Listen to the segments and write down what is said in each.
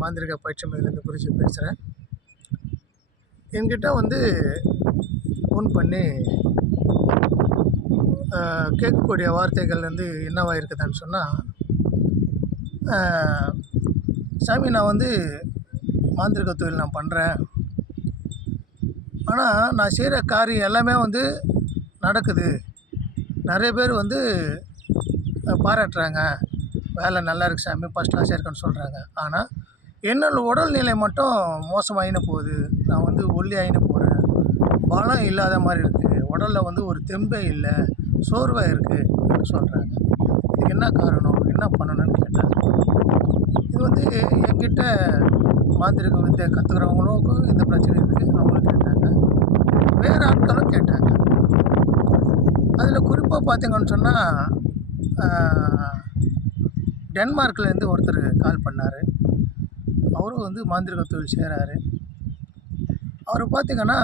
மாந்திரிக பயிற்சி மையத்துலேருந்து குறித்து பேசுகிறேன் என்கிட்ட வந்து ஃபோன் பண்ணி கேட்கக்கூடிய வார்த்தைகள் வந்து என்னவா இருக்குதுன்னு சொன்னால் சாமி நான் வந்து மாந்திரிக தொழில் நான் பண்ணுறேன் ஆனால் நான் செய்கிற காரியம் எல்லாமே வந்து நடக்குது. நிறைய பேர் வந்து பாராட்டுறாங்க. வேலை நல்லா இருக்கு சாமி ஃபஸ்ட் கிளாஸ் இருக்குன்னு சொல்கிறாங்க ஆனால் என்னோட உடல்நிலை மட்டும் மோசமாகினு போகுது. நான் வந்து ஒல்லி ஆகினு போகிறேன் பலம் இல்லாத மாதிரி இருக்குது உடலில் வந்து ஒரு தெம்பே இல்லை. சோர்வாக இருக்குது சொல்கிறாங்க இதுக்கு என்ன காரணம்? என்ன பண்ணணும்னு கேட்டாங்க. இது வந்து என்கிட்ட மாந்திரிக வித்தை கற்றுக்கிறவங்களுக்கும் இந்த பிரச்சனை இருக்குது அவங்களும் கேட்டாங்க. வேறு ஆட்களும் கேட்டாங்க. அதில் குறிப்பாக பார்த்தீங்கன்னு சொன்னால் டென்மார்க்லேருந்து ஒருத்தர் கால் பண்ணார். அவரும் வந்து மாந்திரிக தொழில் செய்கிறாரு அவர் பார்த்திங்கன்னா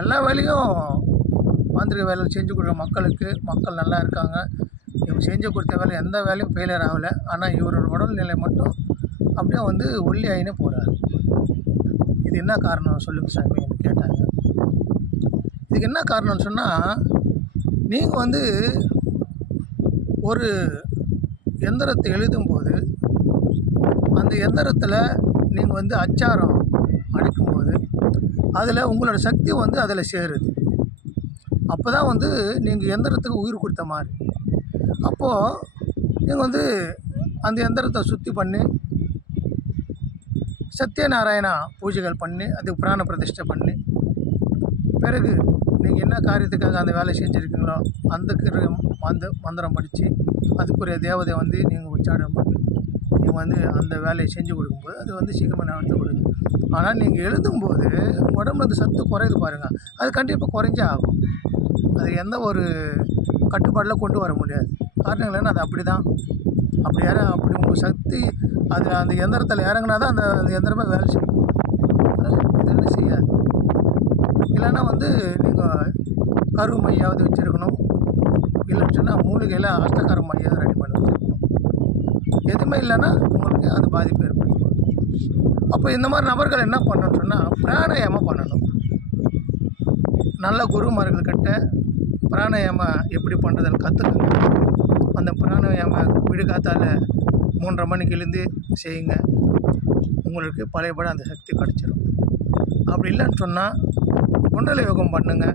எல்லா வேலையும் மாந்திரிக வேலை செஞ்சு கொடுக்குற மக்களுக்கு மக்கள் நல்லா இருக்காங்க. இவர் செஞ்சு கொடுத்த வேலை எந்த வேலையும் ஃபெயிலியர் ஆகலை. ஆனால் இவரோட உடல்நிலை மட்டும் அப்படியே வந்து ஒல்லி ஆகினே போகிறாரு இது என்ன காரணம் சொல்லுங்கள் சாமின்னு கேட்டாங்க. இதுக்கு என்ன காரணம்னு சொன்னால் நீங்கள் வந்து ஒரு எந்திரத்தை எழுதும்போது அந்த எந்திரத்தில் நீங்கள் வந்து அச்சாரம் அடிக்கும்போது அதில் உங்களோட சக்தி வந்து அதில் சேருது. அப்போ தான் வந்து நீங்கள் எந்திரத்துக்கு உயிர் கொடுத்த மாதிரி. அப்போது நீங்கள் வந்து அந்த எந்திரத்தை சுத்தி பண்ணி சத்யநாராயணா பூஜைகள் பண்ணி அதுக்கு பிராண பிரதிஷ்டை பண்ணி பிறகு நீங்கள் என்ன காரியத்துக்காக அந்த வேலை செஞ்சுருக்கீங்களோ அந்த மந்த மந்திரம் படித்து அதுக்குரிய தேவதை வந்து நீங்கள் உச்சாரணம் பண்ணி. நீங்கள் வந்து அந்த வேலையை செஞ்சு கொடுக்கும்போது அது வந்து சீக்கிரமாக நடத்த கொடுங்க ஆனால் நீங்கள் எழுதும்போது உடம்புல அந்த சத்து குறையுது பாருங்கள் அது கண்டிப்பாக குறைஞ்சே ஆகும். அது எந்த ஒரு கட்டுப்பாடில் கொண்டு வர முடியாது. காரணம் இல்லைன்னா அது அப்படி தான் அப்படி யார அப்படி உங்கள் சக்தி அதில் அந்த எந்திரத்தில் இறங்கினா தான் அந்த அந்த எந்திரமே வேலை செய்யும். செய்யாது இல்லைன்னா வந்து நீங்கள் கரு மையாவது வச்சுருக்கணும். இல்லைன்னு சொன்னால் மூலிகையில் அஷ்டகர மையாவது ரெடி பண்ணி வச்சுருக்கணும். எதுவுமே இல்லைன்னா உங்களுக்கு அது பாதிப்பு ஏற்படுத்தும். அப்போ இந்த மாதிரி நபர்கள் என்ன பண்ணணும்னு சொன்னால் பிராணாயாமம் பண்ணணும். நல்ல குருமார்கள்கிட்ட பிராணாயாமம் எப்படி பண்ணுறதுன்னு கற்றுக்குங்க அந்த பிராணாயாம விடுகாத்தால் மூன்றரை மணிக்கு எழுந்து செய்யுங்க. உங்களுக்கு பழையபடி அந்த சக்தி கிடச்சிரும். அப்படி இல்லைன்னு சொன்னால் குண்டல யோகம் பண்ணுங்க.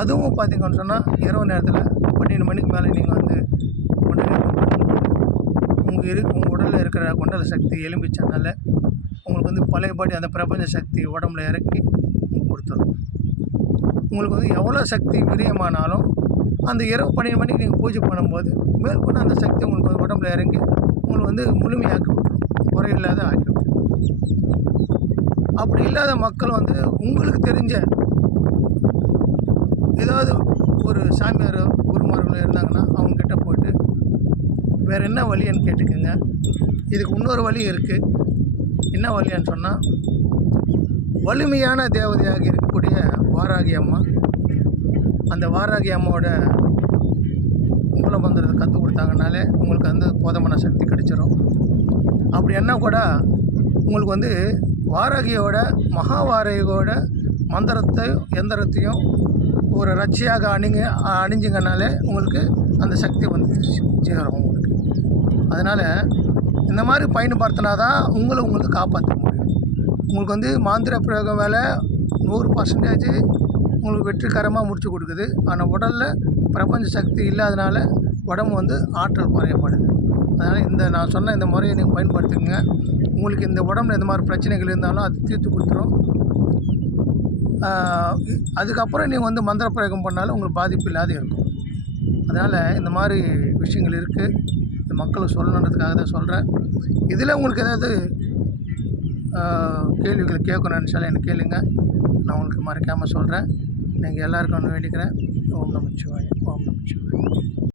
அதுவும் பார்த்தீங்கன்னு சொன்னால் இரவு நேரத்தில் பன்னெண்டு மணிக்கு மேலே நீங்கள் வந்து குண்டல யோகம் உங்கள் இரு உங்கள் உடலில் இருக்கிற குண்டல சக்தி எலும்பிச்சனால உங்களுக்கு வந்து பழையபடி அந்த பிரபஞ்ச சக்தி உடம்புல இறக்கி உங்களுக்கு கொடுத்துரும். உங்களுக்கு வந்து எவ்வளோ சக்தி விரியமானாலும் அந்த இரவு பன்னெண்டு மணிக்கு நீங்கள் பூஜை பண்ணும்போது மேற்கொண்டு அந்த சக்தி உங்களுக்கு வந்து உடம்புல இறங்கி உங்களுக்கு வந்து முழுமையாக்கி விட்டுரும். குறையில்லாத ஆக்கி விட்டுரும். அப்படி இல்லாத மக்கள் வந்து உங்களுக்கு தெரிஞ்ச ஏதாவது ஒரு சாமியார் குருமார்களோ இருந்தாங்கன்னா அவங்கக்கிட்ட போயிட்டு வேறு என்ன வழின்னு கேட்டுக்கோங்க. இதுக்கு இன்னொரு வழி இருக்குது என்ன வழியான்னு சொன்னால் வலிமையான தேவதையாக இருக்கக்கூடிய வாராகி அம்மா அந்த வாராகி அம்மாவோட மூலமந்திரத்தை கற்றுக் கொடுத்தாங்கனாலே உங்களுக்கு வந்து போதமான சக்தி கிடைச்சிரும். அப்படி என்ன கூட உங்களுக்கு வந்து வாரகியோட மகாவாரகியோட மந்திரத்தை எந்திரத்தையும் ஒரு ரட்சியாக அணிங்க அணிஞ்சிங்கனாலே உங்களுக்கு அந்த சக்தி வந்து சேரும் உங்களுக்கு. அதனால் இந்த மாதிரி பயன்படுத்தினா தான் உங்களை உங்களுக்கு காப்பாற்ற முடியும். உங்களுக்கு வந்து மாந்திர பிரயோகம் வேலை நூறு பர்சன்டேஜ் உங்களுக்கு வெற்றிகரமாக முடிச்சு கொடுக்குது. ஆனால் உடலில் பிரபஞ்ச சக்தி இல்லாதனால உடம்பு வந்து ஆற்றல் குறையப்படுது. அதனால் இந்த நான் சொன்ன இந்த முறையை நீங்கள் பயன்படுத்துங்க உங்களுக்கு இந்த உடம்புல இந்த மாதிரி பிரச்சனைகள் இருந்தாலும் அது தீர்த்து கொடுத்துரும். அதுக்கப்புறம் நீங்கள் வந்து மந்திர பிரயோகம் பண்ணாலும் உங்களுக்கு பாதிப்பு இல்லாத இருக்கும். அதனால் இந்த மாதிரி விஷயங்கள் இருக்குது இந்த மக்களுக்கு சொல்லணுன்றதுக்காக தான் சொல்கிறேன் இதில் உங்களுக்கு ஏதாவது கேள்விகளை கேள்விகள் கேட்கணும்னு நினச்சாலும் எனக்கு கேளுங்க. நான் உங்களுக்கு மறக்காமல் சொல்கிறேன் நீங்கள் எல்லாருக்கும் ஒன்று வேண்டிக்கிறேன். ஓம் நமச்சிவாய் ஓம் நமச்சிவாய்